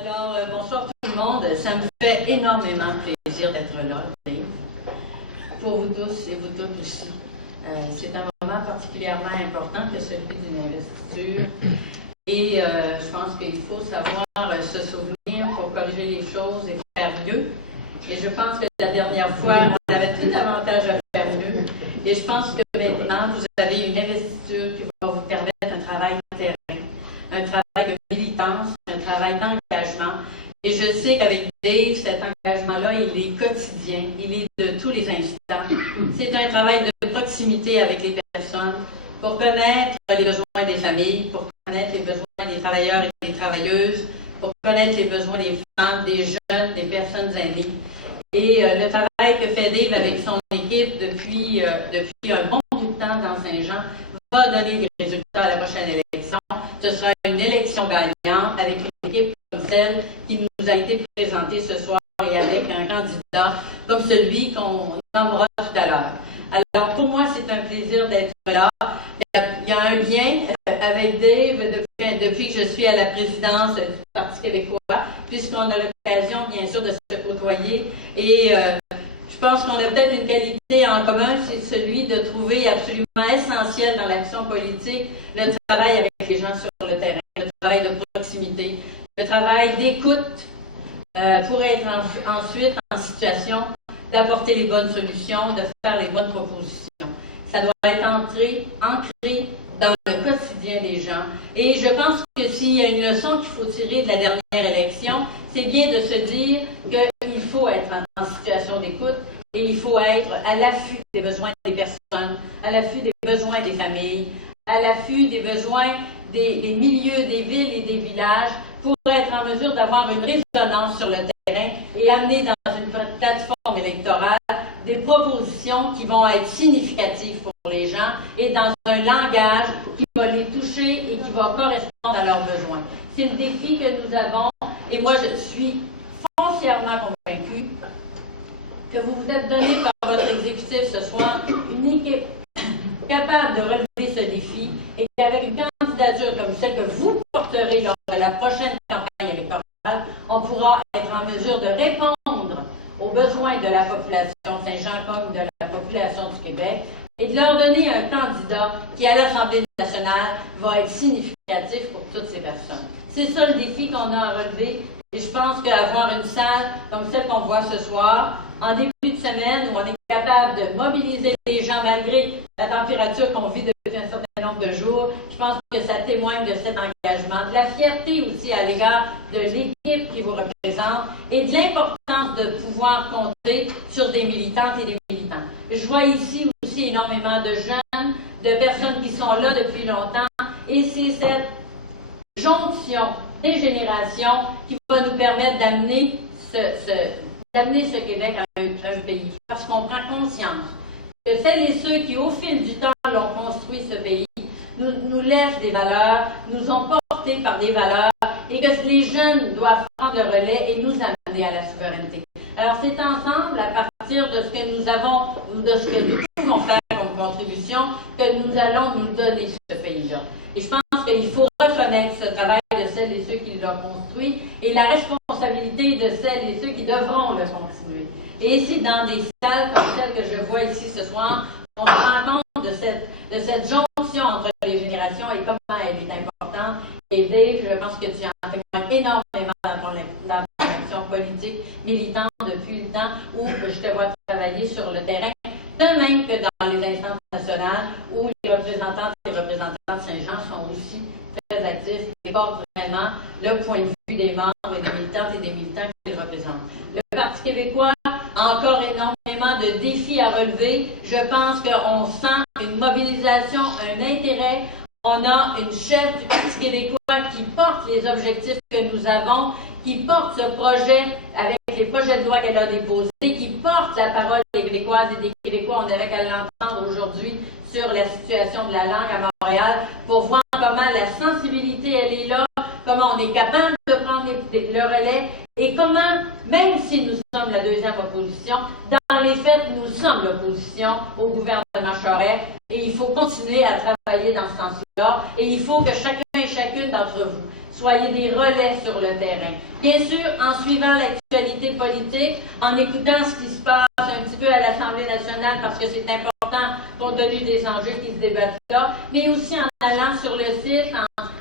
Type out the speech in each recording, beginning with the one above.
Alors, bonsoir tout le monde. Ça me fait énormément plaisir d'être là, Dave. Pour vous tous et vous toutes aussi. C'est un moment particulièrement important que celui d'une investiture. Et je pense qu'il faut savoir se souvenir pour corriger les choses et faire mieux. Et je pense que la dernière fois, on avait tout avantage à faire mieux. Et je pense que maintenant, vous avez une investiture qui va vous permettre un travail de terrain, un travail de militance, un travail d'engagement. Et je sais qu'avec Dave, cet engagement-là, il est quotidien, il est de tous les instants. C'est un travail de proximité avec les personnes pour connaître les besoins des familles, pour connaître les besoins des travailleurs et des travailleuses, pour connaître les besoins des femmes, des jeunes, des personnes aînées. Et le travail que fait Dave avec son équipe depuis un bon bout de temps dans Saint-Jean va donner des résultats à la prochaine élection. Ce sera une élection gagnante avec une équipe comme celle qui nous a été présentée ce soir et avec un candidat comme celui qu'on nommera tout à l'heure. Alors, pour moi, c'est un plaisir d'être là. Il y a un lien avec Dave depuis que je suis à la présidence du Parti québécois, puisqu'on a l'occasion, bien sûr, de se côtoyer. Et je pense qu'on a peut-être une qualité en commun, c'est celui de trouver absolument essentiel dans l'action politique le travail avec les gens sur le terrain, le travail de proximité, le travail d'écoute pour être ensuite en situation d'apporter les bonnes solutions, de faire les bonnes propositions. Ça doit être ancré dans le quotidien des gens. Et je pense que s'il y a une leçon qu'il faut tirer de la dernière élection, c'est bien de se dire qu'il faut être en situation d'écoute et il faut être à l'affût des besoins des personnes, à l'affût des besoins des familles, à l'affût des besoins des milieux, des villes et des villages pour être en mesure d'avoir une résonance sur le terrain et amener dans une plateforme électorale des propositions qui vont être significatives pour les gens et dans un langage qui va les toucher et qui va correspondre à leurs besoins. C'est le défi que nous avons et moi je suis foncièrement convaincue que vous vous êtes donné par votre exécutif ce soir une équipe capable de relever ce défi et qu'avec une candidature comme celle que vous porterez lors de la prochaine campagne électorale, on pourra être en mesure de répondre aux besoins de la population Saint-Jean comme de la population du Québec et de leur donner un candidat qui, à l'Assemblée nationale, va être significatif pour toutes ces personnes. C'est ça le défi qu'on a à relever. Et je pense qu'avoir une salle comme celle qu'on voit ce soir, en début de semaine, où on est capable de mobiliser les gens malgré la température qu'on vit depuis un certain nombre de jours, je pense que ça témoigne de cet engagement, de la fierté aussi à l'égard de l'équipe qui vous représente et de l'importance de pouvoir compter sur des militantes et des militants. Je vois ici aussi énormément de jeunes, de personnes qui sont là depuis longtemps, et c'est cette jonction des générations qui va nous permettre d'amener ce Québec à un pays. Parce qu'on prend conscience que celles et ceux qui, au fil du temps, l'ont construit ce pays, nous laissent des valeurs, nous ont portés par des valeurs, et que les jeunes doivent prendre le relais et nous amener à la souveraineté. Alors c'est ensemble, à partir de ce que nous avons, ou de ce que nous pouvons faire comme contribution, que nous allons nous donner ce pays-là. Et je pense qu'il faut reconnaître ce travail de celles et ceux qui l'ont construit et la responsabilité de celles et ceux qui devront le continuer. Et ici, dans des salles comme celle que je vois ici ce soir, on se rend compte de cette jonction entre les générations et comment elle est importante. Et Dave, je pense que tu en témoignes énormément dans ton action politique militante depuis le temps où je te vois travailler sur le terrain, de même que dans les instances nationales où les représentantes et les représentants de Saint-Jean sont aussi très actifs et portent vraiment le point de vue des membres et des militantes et des militants qu'ils représentent. Le Parti québécois a encore énormément de défis à relever. Je pense qu'on sent une mobilisation, un intérêt. On a une chef du Parti québécois qui porte les objectifs que nous avons, qui porte ce projet avec les projets de loi qu'elle a déposés, qui porte la parole des Québécoises et des Québécois. On avait qu'à l'entendre aujourd'hui sur la situation de la langue à Montréal pour voir comment la sensibilité, elle est là, comment on est capable de prendre le relais et comment, même si nous sommes la deuxième opposition, dans les faits, nous sommes l'opposition au gouvernement Charest et il faut continuer à travailler dans ce sens-là et il faut que chacun et chacune d'entre vous soyez des relais sur le terrain. Bien sûr, en suivant l'actualité politique, en écoutant ce qui se passe un petit peu à l'Assemblée nationale parce que c'est important compte tenu des enjeux qui se débattent là, mais aussi en allant sur le site,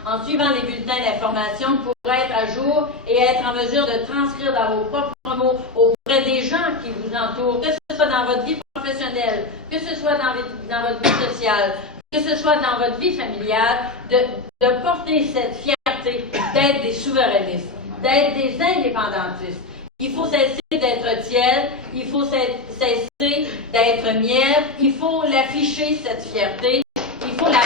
en suivant les bulletins d'information pour être à jour et être en mesure de transcrire dans vos propres mots auprès des gens qui vous entourent, que ce soit dans votre vie professionnelle, que ce soit dans votre vie sociale, que ce soit dans votre vie familiale, de porter cette fierté d'être des souverainistes, d'être des indépendantistes. Il faut cesser d'être tiède, il faut cesser d'être mièvre, il faut l'afficher, cette fierté, il faut la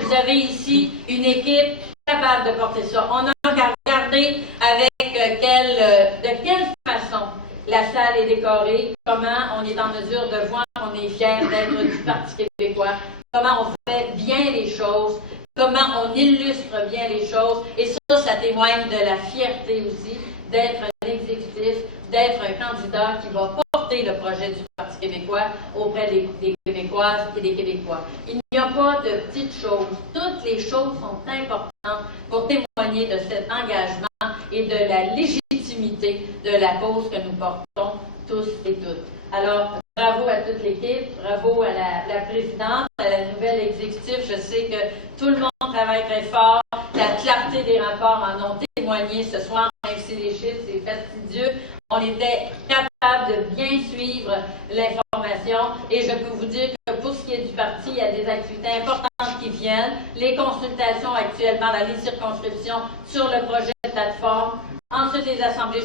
vous avez ici une équipe capable de porter ça. On a regardé avec de quelle façon la salle est décorée, comment on est en mesure de voir qu'on est fier d'être du Parti québécois, comment on fait bien les choses, comment on illustre bien les choses. Et ça témoigne de la fierté aussi d'être un exécutif, d'être un candidat qui va porter le projet du Parti québécois auprès des Québécoises et des Québécois. Il n'y a pas de petites choses. Toutes les choses sont importantes pour témoigner de cet engagement et de la légitimité de la cause que nous portons tous et toutes. Alors, bravo à toute l'équipe, bravo à la présidente, à la nouvelle exécutive. Je sais que tout le monde travaille très fort. La clarté des rapports en ont témoigné ce soir, même si les chiffres, c'est fastidieux. On était capable de bien suivre l'information et je peux vous dire que pour ce qui est du parti, il y a des activités importantes qui viennent. Les consultations actuellement dans les circonscriptions sur le projet de plateforme, ensuite les assemblées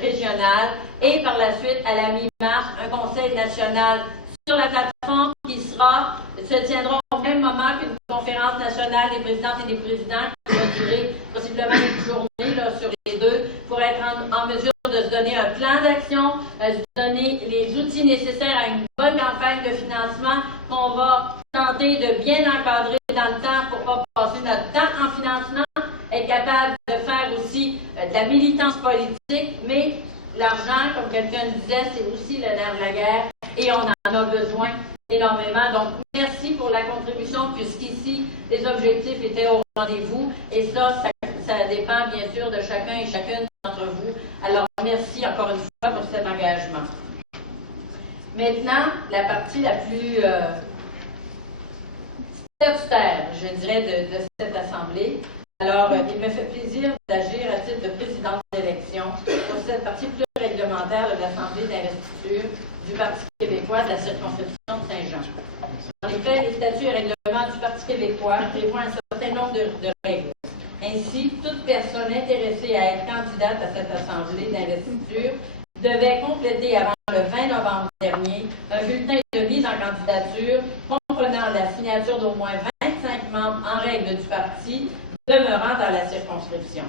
régionales et par la suite, à la mi-mars, un conseil national sur la plateforme qui se tiendra au même moment qu'une conférence nationale des présidentes et des présidents qui va durer possiblement une journée là, sur les deux pour être en mesure de se donner un plan d'action, se donner les outils nécessaires à une bonne campagne de financement qu'on va tenter de bien encadrer dans le temps pour ne pas passer notre temps en financement, être capable de faire aussi de la militance politique, mais l'argent, comme quelqu'un le disait, c'est aussi le nerf de la guerre et on en a besoin énormément. Donc, merci pour la contribution puisqu'ici, les objectifs étaient au rendez-vous et ça dépend bien sûr de chacun et chacune d'entre vous. Alors, merci encore une fois pour cet engagement. Maintenant, la partie la plus austère, je dirais, de cette Assemblée. Alors, il me fait plaisir d'agir à titre de présidente d'élection pour cette partie plus réglementaire de l'Assemblée d'investiture du Parti québécois de la circonscription de Saint-Jean. En effet, les statuts et règlements du Parti québécois prévoient un certain nombre de règles. Ainsi, toute personne intéressée à être candidate à cette Assemblée d'investiture devait compléter avant le 20 novembre dernier un bulletin de mise en candidature comprenant la signature d'au moins 25 membres en règle du parti demeurant dans la circonscription.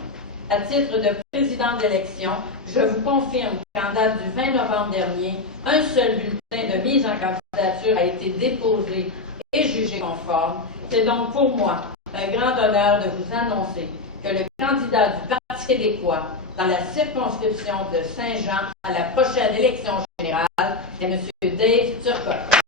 À titre de présidente d'élection, je vous confirme qu'en date du 20 novembre dernier, un seul bulletin de mise en candidature a été déposé et jugé conforme. C'est donc pour moi un grand honneur de vous annoncer que le candidat du Parti québécois dans la circonscription de Saint-Jean à la prochaine élection générale est M. Dave Turcotte.